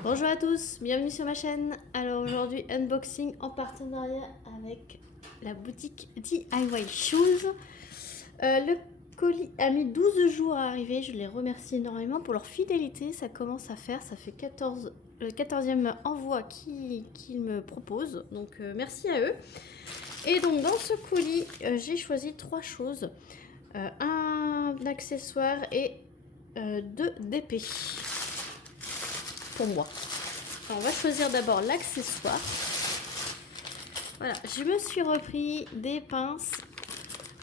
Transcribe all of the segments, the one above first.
Bonjour à tous, bienvenue sur ma chaîne. Alors aujourd'hui, unboxing en partenariat avec la boutique DIY Shoes. Le colis a mis 12 jours à arriver, je les remercie énormément pour leur fidélité. Ça commence à faire, ça fait le 14e envoi qu'ils me proposent, donc merci à eux. Et donc dans ce colis, j'ai choisi 3 choses. Un accessoire et 2 DP pour moi. Alors, on va choisir d'abord l'accessoire. Voilà, je me suis repris des pinces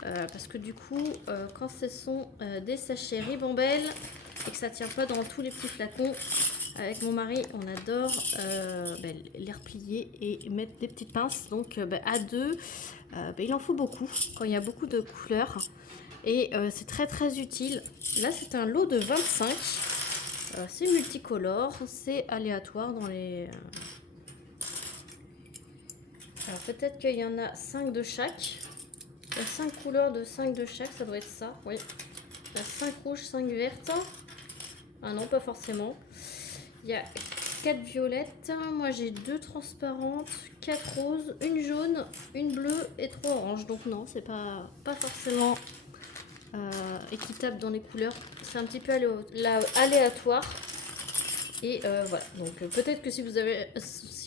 parce que du coup, quand ce sont des sachets Ribambelle et que ça tient pas dans tous les petits flacons, avec mon mari, on adore les replier et mettre des petites pinces. Donc à deux, il en faut beaucoup quand il y a beaucoup de couleurs et c'est très très utile. Là, c'est un lot de 25. C'est multicolore, c'est aléatoire dans les... Alors peut-être qu'il y en a 5 de chaque. Il y a 5 couleurs de 5 de chaque, ça doit être ça, oui. Il y a 5 rouges, 5 vertes. Ah non, pas forcément. Il y a 4 violettes. Moi j'ai 2 transparentes, 4 roses, une jaune, une bleue et 3 oranges. Donc non, c'est pas forcément équitable dans les couleurs. C'est un petit peu aléatoire. Et voilà, donc peut-être que si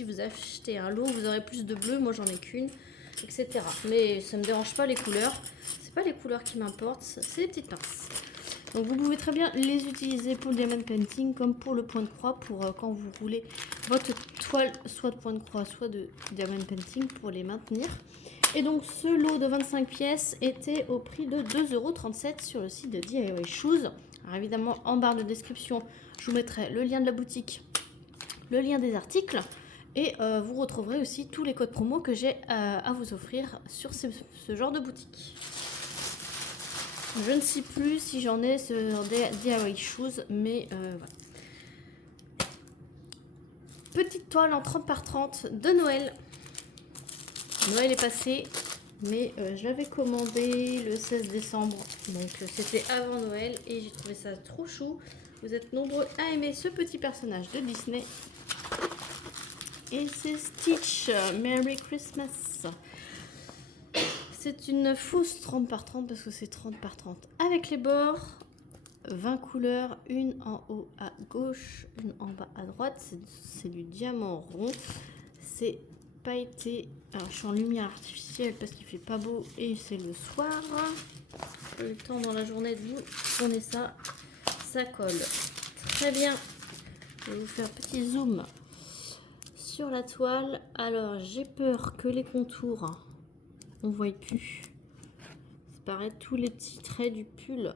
vous achetez un lot, vous aurez plus de bleu, moi j'en ai qu'une, etc. Mais ça ne me dérange pas les couleurs, c'est pas les couleurs qui m'importent, c'est les petites pinces. Donc vous pouvez très bien les utiliser pour le diamond painting comme pour le point de croix, pour quand vous roulez votre toile soit de point de croix, soit de diamond painting pour les maintenir. Et donc ce lot de 25 pièces était au prix de 2,37 € sur le site de DIY Shoes. Alors évidemment, en barre de description, je vous mettrai le lien de la boutique, le lien des articles et vous retrouverez aussi tous les codes promo que j'ai à vous offrir sur ce genre de boutique. Je ne sais plus si j'en ai sur DIY Shoes, mais voilà. Petite toile en 30 par 30 de Noël. Noël est passé, mais je l'avais commandé le 16 décembre, donc c'était avant Noël et j'ai trouvé ça trop chou. Vous êtes nombreux à aimer ce petit personnage de Disney. Et c'est Stitch, Merry Christmas. C'est une fausse 30 par 30 parce que c'est 30 par 30 avec les bords. 20 couleurs, une en haut à gauche, une en bas à droite. C'est du diamant rond. C'est pailleté. Alors je suis en lumière artificielle parce qu'il fait pas beau et c'est le soir. J'ai eu le temps dans la journée de vous tourner ça. Ça colle très bien. Je vais vous faire un petit zoom sur la toile. Alors j'ai peur que les contours, on ne voit plus. C'est pareil, tous les petits traits du pull.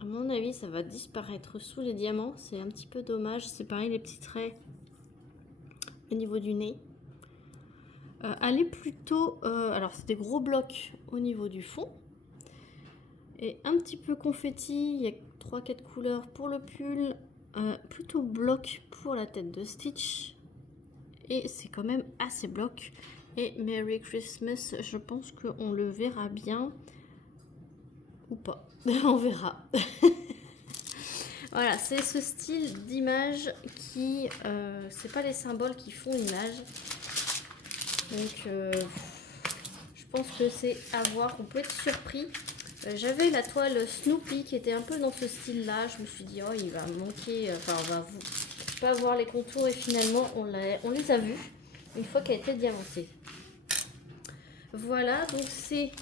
À mon avis, ça va disparaître sous les diamants. C'est un petit peu dommage. C'est pareil, les petits traits au niveau du nez. Allez plutôt... alors, c'est des gros blocs au niveau du fond. Et un petit peu confetti. Il y a 3-4 couleurs pour le pull. Plutôt bloc pour la tête de Stitch. Et c'est quand même assez bloc. Et Merry Christmas, je pense qu'on le verra bien. Ou pas. On verra. Voilà, c'est ce style d'image qui... c'est pas les symboles qui font l'image. Donc, je pense que c'est à voir. On peut être surpris. J'avais la toile Snoopy qui était un peu dans ce style-là. Je me suis dit, oh, il va manquer... Enfin, on va pas voir les contours. Et finalement, on les a vus une fois qu'elle était diamantée. Voilà, donc c'est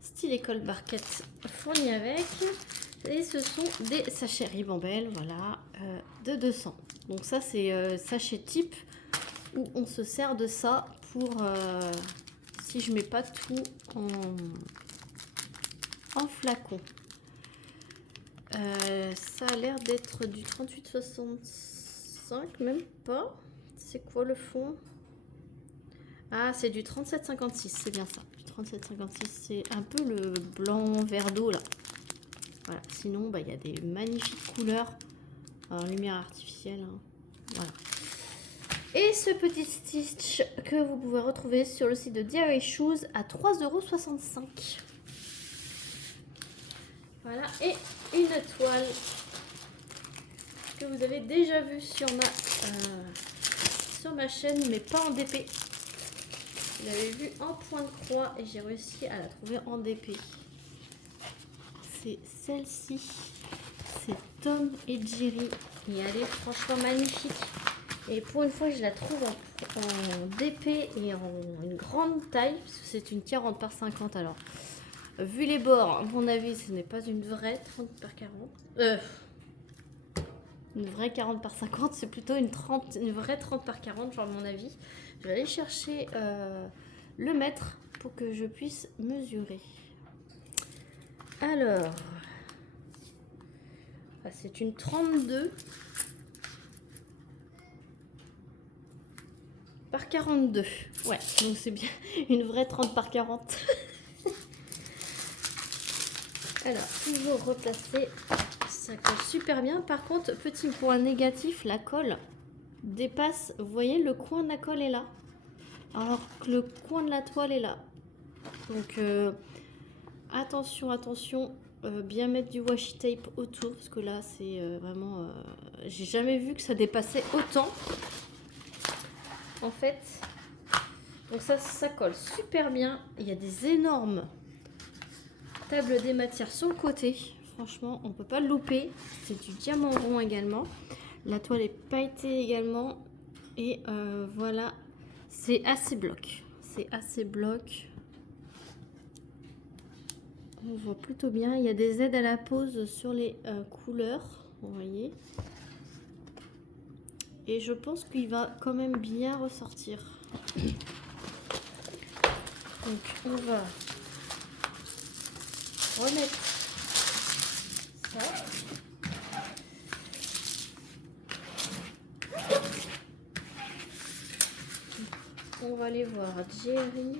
style école barquette fourni avec. Et ce sont des sachets Ribambelle, voilà, de 200. Donc ça, c'est sachet type où on se sert de ça pour, si je mets pas tout en flacon. Ça a l'air d'être du 38,65, même pas. C'est quoi le fond? Ah, c'est du 37,56, c'est bien ça. Du 37,56, c'est un peu le blanc vert d'eau là. Voilà. Sinon, il y a des magnifiques couleurs en lumière artificielle. Hein. Voilà. Et ce petit Stitch que vous pouvez retrouver sur le site de DIY Shoes à 3,65 €. Voilà. Et une toile que vous avez déjà vu sur ma chaîne, mais pas en DP. Vous l'avez vu en point de croix et j'ai réussi à la trouver en DP. C'est celle-ci. C'est Tom et Jerry. Et elle est franchement magnifique. Et pour une fois, je la trouve en DP et en une grande taille. Parce que c'est une 40 par 50. Alors, vu les bords, à mon avis, ce n'est pas une vraie 30 par 40. Une vraie 40 par 50. C'est plutôt une vraie 30 par 40, genre à mon avis. Je vais aller chercher le mètre pour que je puisse mesurer. Alors, c'est une 32 par 42. Ouais, donc c'est bien une vraie 30 par 40. Alors, toujours replacer. Ça colle super bien. Par contre, petit point négatif, la colle dépasse. Vous voyez, le coin de la colle est là. Alors que le coin de la toile est là. Donc, attention, attention. Bien mettre du washi tape autour. Parce que là, c'est vraiment... j'ai jamais vu que ça dépassait autant. En fait, donc ça colle super bien. Il y a des énormes tables des matières sur le côté. Franchement, on peut pas le louper. C'est du diamant rond également. La toile est pailletée également. Et voilà, c'est assez bloc. C'est assez bloc. On voit plutôt bien. Il y a des aides à la pose sur les couleurs. Vous voyez. Et je pense qu'il va quand même bien ressortir. Donc on va remettre ça. On va aller voir Jerry.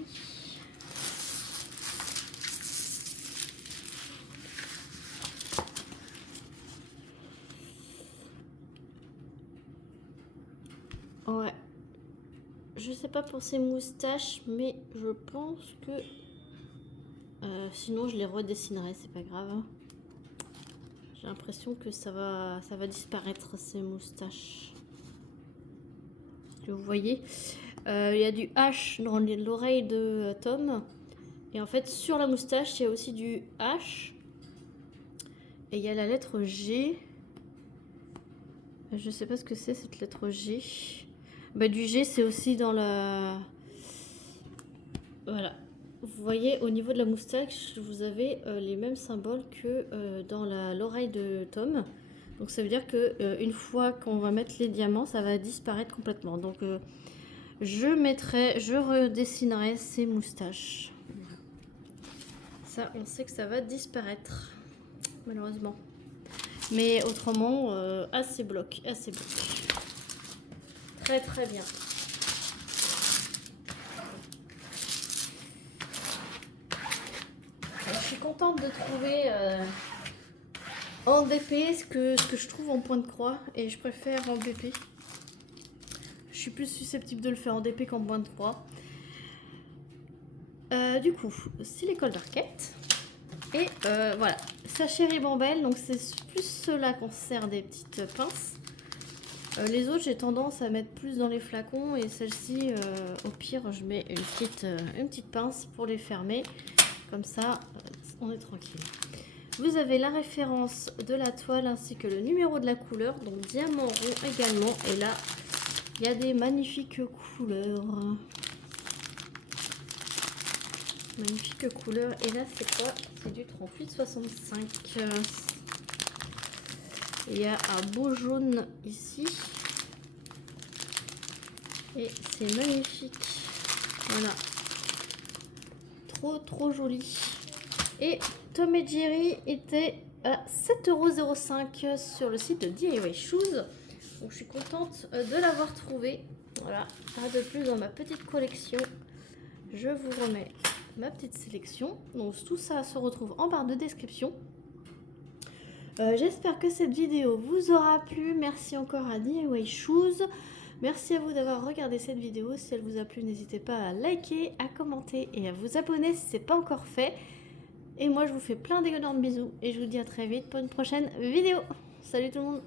Ouais. Je sais pas pour ses moustaches, mais je pense que... sinon, je les redessinerai, c'est pas grave. Hein. J'ai l'impression que ça va disparaître, ces moustaches. Vous voyez, il y a du H dans l'oreille de Tom. Et en fait, sur la moustache, il y a aussi du H. Et il y a la lettre G. Je sais pas ce que c'est, cette lettre G. Bah, du G, c'est aussi dans la... Voilà. Vous voyez, au niveau de la moustache, vous avez les mêmes symboles que dans l'oreille de Tom. Donc ça veut dire que une fois qu'on va mettre les diamants, ça va disparaître complètement. Donc je redessinerai ces moustaches. Ça, on sait que ça va disparaître, malheureusement. Mais autrement, assez bloc, assez bloc. Très très bien. Je suis contente de trouver en DP ce que je trouve en point de croix et je préfère en DP. Je suis plus susceptible de le faire en DP qu'en point de croix. Du coup, c'est l'école d'arquette. Et voilà, sachet ribambelle, donc c'est plus ceux-là qu'on sert des petites pinces. Les autres, j'ai tendance à mettre plus dans les flacons et celle-ci, au pire, je mets une petite pince pour les fermer. Comme ça, on est tranquille. Vous avez la référence de la toile ainsi que le numéro de la couleur, donc diamant rond également. Et là, il y a des magnifiques couleurs. Magnifiques couleurs. Et là, c'est quoi? C'est du 38,65. Il y a un beau jaune ici. Et c'est magnifique. Voilà. Trop joli. Et Tom et Jerry était à 7,05 € sur le site de DIY Shoes. Donc je suis contente de l'avoir trouvé. Voilà, un de plus dans ma petite collection. Je vous remets ma petite sélection. Donc tout ça se retrouve en barre de description. J'espère que cette vidéo vous aura plu. Merci encore à DIY Shoes. Merci à vous d'avoir regardé cette vidéo. Si elle vous a plu, n'hésitez pas à liker, à commenter et à vous abonner si ce n'est pas encore fait. Et moi, je vous fais plein d'énormes bisous et je vous dis à très vite pour une prochaine vidéo. Salut tout le monde!